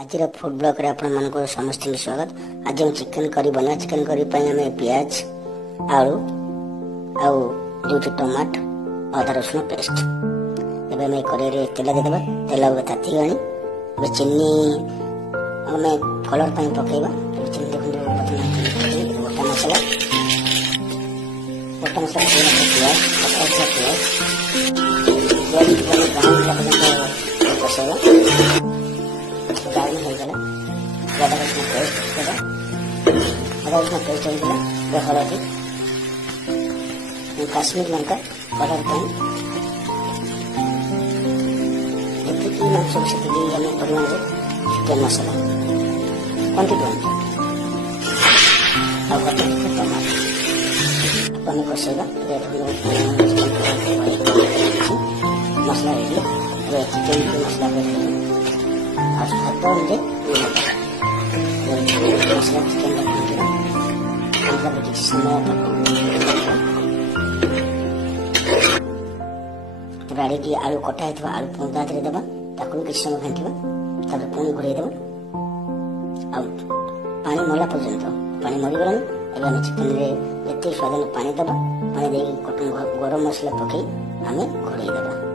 आज food blog रे आपण मन को समस्त स्वागत। आज हम चिकन करी बना। चिकन करी हमें प्याज आलू आउ दुटी टमाट अदा रसुण पेस्ट एवं हमें कड़े रे तेल देदेबा। तेल ताती गणी चीनी हमें कलर पकेबा। चीनी देखो गोटा मसला प्याज अदा रसुण पेस्ट हलदी काश्मीर लंका कलर मांस परिमाण चिकेन मसला क्वांटिटी टमाटर कषेगा मसला रेडी चिकेन मसला मसला चिकेन गाड़ी की आलू कटा है आलू पुणी देवा किसी समय घाटा पुणी घोड़े देवा पानी मरला पर्यंत पानी मरीगलानी चिकेन जिते स्वाद पानी दबा पानी दे गरम मसला पकई आम घोड़े देवा।